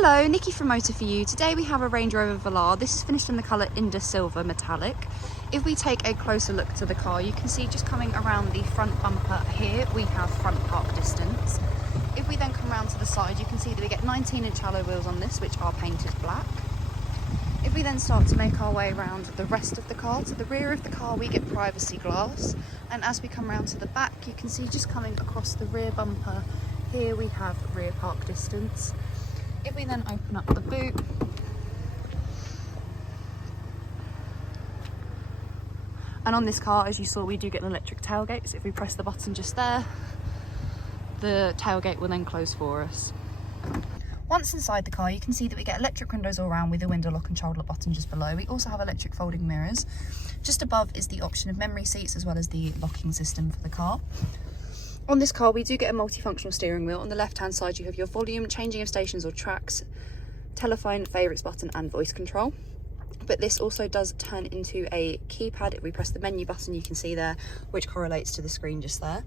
Hello, Nikki from Motor For You. Today we have a Range Rover Velar. This is finished in the colour Indus Silver Metallic. If we take a closer look to the car, you can see just coming around the front bumper here, we have front park distance. If we then come around to the side, you can see that we get 19-inch alloy wheels on this, which are painted black. If we then start to make our way around the rest of the car, to the rear of the car we get privacy glass, and as we come around to the back, you can see just coming across the rear bumper, here we have rear park distance. If we then open up the boot, and on this car, as you saw, we do get an electric tailgate, so if we press the button just there, the tailgate will then close for us. Once inside the car, you can see that we get electric windows all around with a window lock and child lock button just below. We also have electric folding mirrors. Just above is the option of memory seats as well as the locking system for the car. On this car, we do get a multifunctional steering wheel. On the left-hand side, you have your volume, changing of stations or tracks, telephone, favourites button and voice control. But this also does turn into a keypad. If we press the menu button, you can see there, which correlates to the screen just there.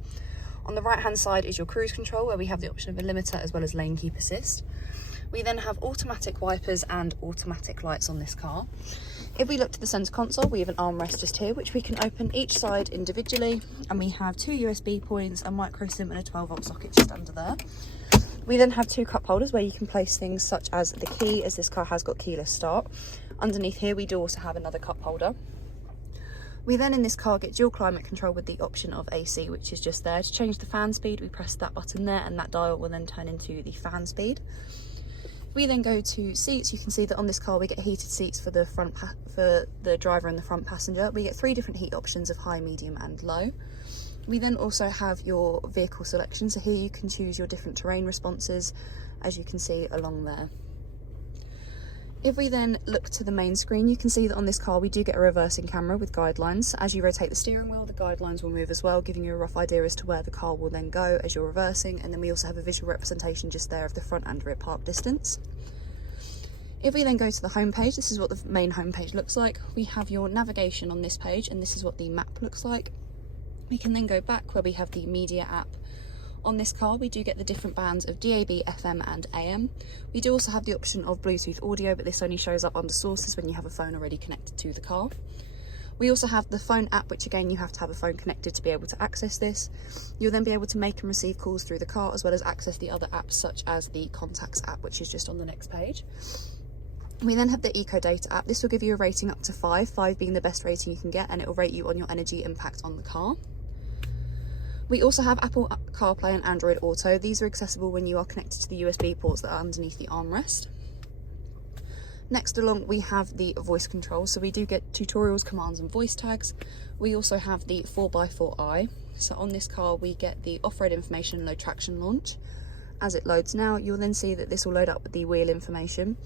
On the right-hand side is your cruise control, where we have the option of a limiter as well as lane keep assist. We then have automatic wipers and automatic lights on this car. If we look to the centre console, we have an armrest just here, which we can open each side individually, and we have two USB points, a micro SIM and a 12-volt socket just under there. We then have two cup holders where you can place things such as the key, as this car has got keyless start. Underneath here we do also have another cup holder. We then in this car get dual climate control with the option of AC, which is just there. To change the fan speed, we press that button there and that dial will then turn into the fan speed. We then go to seats. You can see that on this car we get heated seats for the for the driver and the front passenger. We get three different heat options of high, medium and low. We then also have your vehicle selection, so here you can choose your different terrain responses, as you can see along there. If we then look to the main screen, you can see that on this car we do get a reversing camera with guidelines. As you rotate the steering wheel, the guidelines will move as well, giving you a rough idea as to where the car will then go as you're reversing. And then we also have a visual representation just there of the front and rear park distance. If we then go to the home page, this is what the main home page looks like. We have your navigation on this page, and this is what the map looks like. We can then go back where we have the media app. On this car, we do get the different bands of DAB, FM and AM. We do also have the option of Bluetooth audio, but this only shows up under sources when you have a phone already connected to the car. We also have the phone app, which again, you have to have a phone connected to be able to access this. You'll then be able to make and receive calls through the car, as well as access the other apps, such as the Contacts app, which is just on the next page. We then have the Eco Data app. This will give you a rating up to 5 being the best rating you can get, and it will rate you on your energy impact on the car. We also have Apple CarPlay and Android Auto. These are accessible when you are connected to the USB ports that are underneath the armrest. Next along, we have the voice control. So we do get tutorials, commands and voice tags. We also have the 4x4i. So on this car, we get the off-road information and low traction launch. As it loads now, you'll then see that this will load up with the wheel information.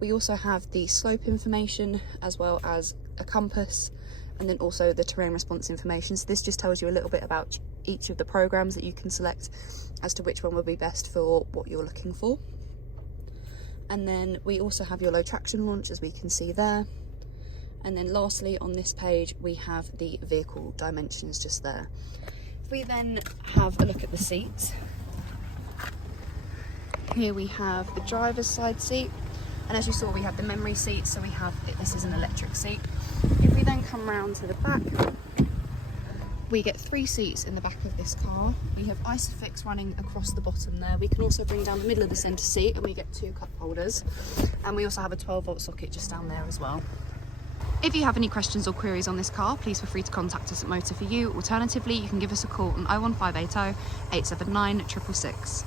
We also have the slope information, as well as a compass, and then also the terrain response information. So this just tells you a little bit about each of the programs that you can select as to which one will be best for what you're looking for. And then we also have your low traction launch, as we can see there. And then lastly on this page we have the vehicle dimensions just there. If we then have a look at the seats, here we have the driver's side seat, and as you saw we have the memory seat, so we have this is an electric seat. If we then come round to the back, we get 3 seats in the back of this car. We have Isofix running across the bottom there. We can also bring down the middle of the centre seat, and we get 2 cup holders. And we also have a 12-volt socket just down there as well. If you have any questions or queries on this car, please feel free to contact us at Motor For You. Alternatively, you can give us a call on 01580 879 666.